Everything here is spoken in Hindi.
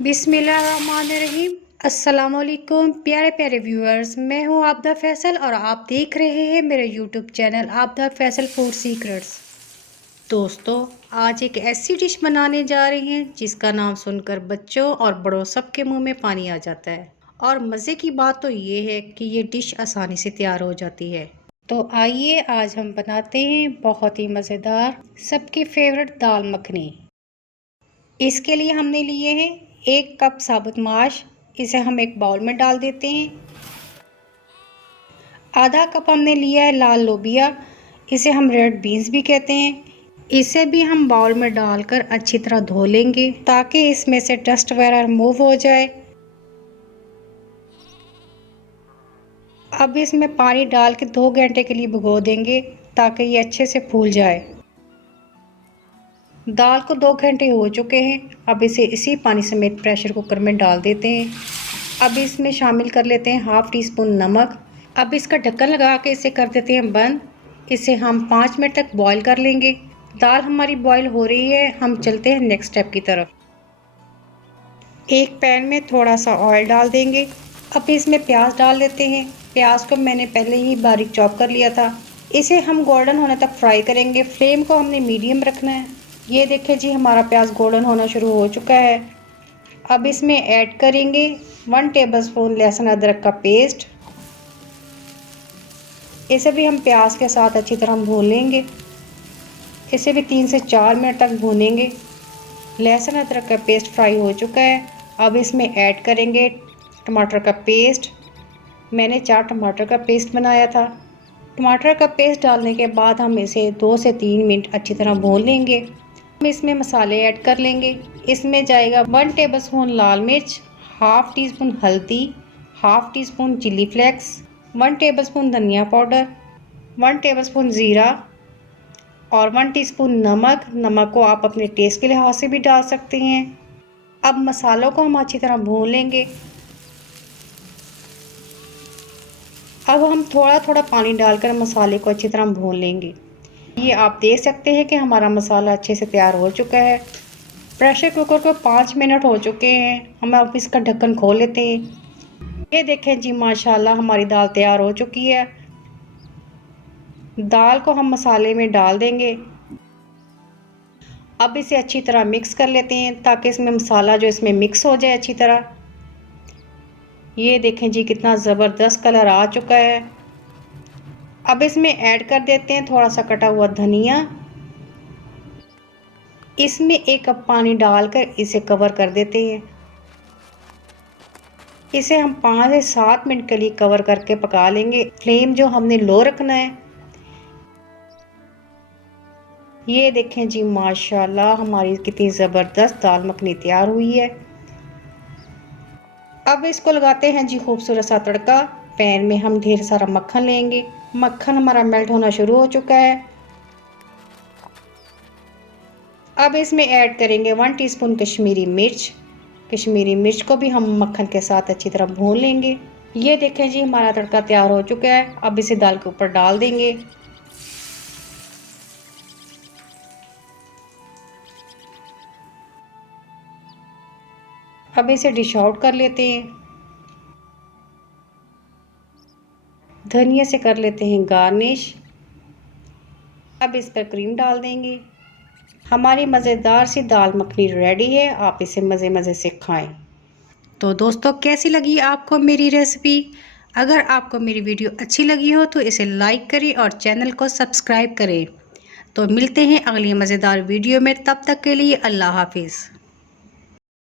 बिस्मिल्लाहिर्रहमानिर्रहीम। अस्सलाम वालेकुम प्यारे प्यारे व्यूअर्स, मैं हूं आबदा फैसल और आप देख रहे हैं मेरे YouTube channel Abda Faisal food secrets. दोस्तों, आज एक ऐसी डिश बनाने जा रहे हैं जिसका नाम सुनकर बच्चों और बड़ों सबके मुंह में पानी आ जाता है। और मज़े की बात तो ये है कि ये डिश आसानी से तैयार हो जाती है। तो आइए आज हम बनाते हैं बहुत ही मज़ेदार सबकी फेवरेट दाल मखनी। इसके लिए हमने लिए हैं 1 कप साबुत माश। इसे हम एक बाउल में डाल देते हैं। आधा कप हमने लिया है लाल लोबिया, इसे हम रेड बीन्स भी कहते हैं। इसे भी हम बाउल में डालकर अच्छी तरह धो लेंगे ताकि इसमें से डस्ट वगैरह रिमूव हो जाए। अब इसमें पानी डाल के 2 घंटे के लिए भिगो देंगे ताकि ये अच्छे से फूल जाए। दाल को 2 घंटे हो चुके हैं। अब इसे इसी पानी समेत प्रेशर कुकर में डाल देते हैं। अब इसमें शामिल कर लेते हैं हाफ़ टी स्पून नमक। अब इसका ढक्कन लगा के इसे कर देते हैं बंद। इसे हम 5 मिनट तक बॉईल कर लेंगे। दाल हमारी बॉईल हो रही है, हम चलते हैं नेक्स्ट स्टेप की तरफ। एक पैन में थोड़ा सा ऑयल डाल देंगे। अब इसमें प्याज डाल देते हैं। प्याज को मैंने पहले ही बारीक चॉप कर लिया था। इसे हम गोल्डन होने तक फ्राई करेंगे। फ्लेम को हमने मीडियम रखना है। ये देखिए जी, हमारा प्याज गोल्डन होना शुरू हो चुका है। अब इसमें ऐड करेंगे 1 टेबलस्पून लहसुन अदरक का पेस्ट। इसे भी हम प्याज के साथ अच्छी तरह भून लेंगे। इसे भी 3 से 4 मिनट तक भूनेंगे। लहसुन अदरक का पेस्ट फ्राई हो चुका है। अब इसमें ऐड करेंगे टमाटर का पेस्ट। मैंने 4 टमाटर का पेस्ट बनाया था। टमाटर का पेस्ट डालने के बाद हम इसे 2 से 3 मिनट अच्छी तरह भून लेंगे। हम इसमें मसाले ऐड कर लेंगे। इसमें जाएगा 1 टेबलस्पून लाल मिर्च, हाफ़ टी स्पून हल्दी, half teaspoon chilli flakes, 1 tablespoon धनिया पाउडर, 1 टेबलस्पून ज़ीरा और 1 टीस्पून नमक। नमक को आप अपने टेस्ट के लिहाज से भी डाल सकते हैं। अब मसालों को हम अच्छी तरह भून लेंगे। अब हम थोड़ा थोड़ा पानी डालकर मसाले को अच्छी तरह भून लेंगे। ये आप देख सकते हैं कि हमारा मसाला अच्छे से तैयार हो चुका है। प्रेशर कुकर को 5 मिनट हो चुके हैं। हम अब इसका ढक्कन खोल लेते हैं। ये देखें जी, माशाल्लाह हमारी दाल तैयार हो चुकी है। दाल को हम मसाले में डाल देंगे। अब इसे अच्छी तरह मिक्स कर लेते हैं ताकि इसमें मसाला जो इसमें मिक्स हो जाए अच्छी तरह। ये देखें जी, कितना ज़बरदस्त कलर आ चुका है। अब इसमें ऐड कर देते हैं थोड़ा सा कटा हुआ धनिया। इसमें 1 कप पानी डालकर इसे कवर कर देते हैं। इसे हम 5 से 7 मिनट के लिए कवर करके पका लेंगे। फ्लेम जो हमने लो रखना है। ये देखें जी, माशाल्लाह हमारी कितनी ज़बरदस्त दाल मखनी तैयार हुई है। अब इसको लगाते हैं जी खूबसूरत सा तड़का। पैन में हम ढेर सारा मक्खन लेंगे। मक्खन हमारा मेल्ट होना शुरू हो चुका है। अब इसमें ऐड करेंगे 1 टीस्पून कश्मीरी मिर्च। कश्मीरी मिर्च को भी हम मक्खन के साथ अच्छी तरह भून लेंगे। ये देखें जी, हमारा तड़का तैयार हो चुका है। अब इसे दाल के ऊपर डाल देंगे। अब इसे डिश आउट कर लेते हैं। धनिया से कर लेते हैं गार्निश। अब इस पर क्रीम डाल देंगे। हमारी मज़ेदार सी दाल मखनी रेडी है। आप इसे मज़े मज़े से खाएं। तो दोस्तों, कैसी लगी आपको मेरी रेसिपी? अगर आपको मेरी वीडियो अच्छी लगी हो तो इसे लाइक करें और चैनल को सब्सक्राइब करें। तो मिलते हैं अगली मज़ेदार वीडियो में। तब तक के लिए अल्लाह हाफिज़।